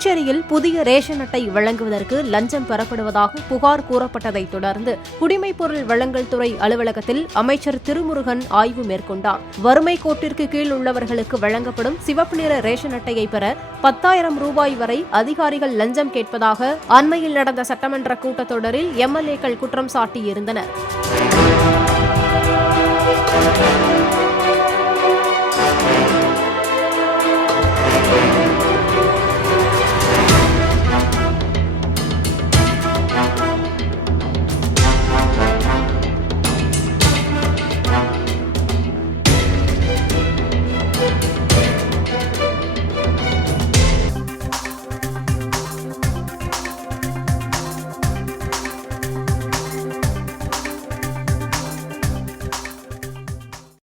புதுச்சேரியில் புதிய ரேஷன் அட்டை வழங்குவதற்கு லஞ்சம் பெறப்படுவதாக புகார் கூறப்பட்டதை தொடர்ந்து குடிமைப்பொருள் வழங்கல் துறை அலுவலகத்தில் அமைச்சர் திருமுருகன் ஆய்வு மேற்கொண்டார். வறுமை கோட்டிற்கு கீழ் உள்ளவர்களுக்கு வழங்கப்படும் சிவப்பு நிற ரேஷன் அட்டையை பெற 10,000 ரூபாய் வரை அதிகாரிகள் லஞ்சம் கேட்பதாக அண்மையில் நடந்த சட்டமன்ற கூட்டத்தொடரில் எம்எல்ஏக்கள் குற்றம் சாட்டியிருந்தனர்.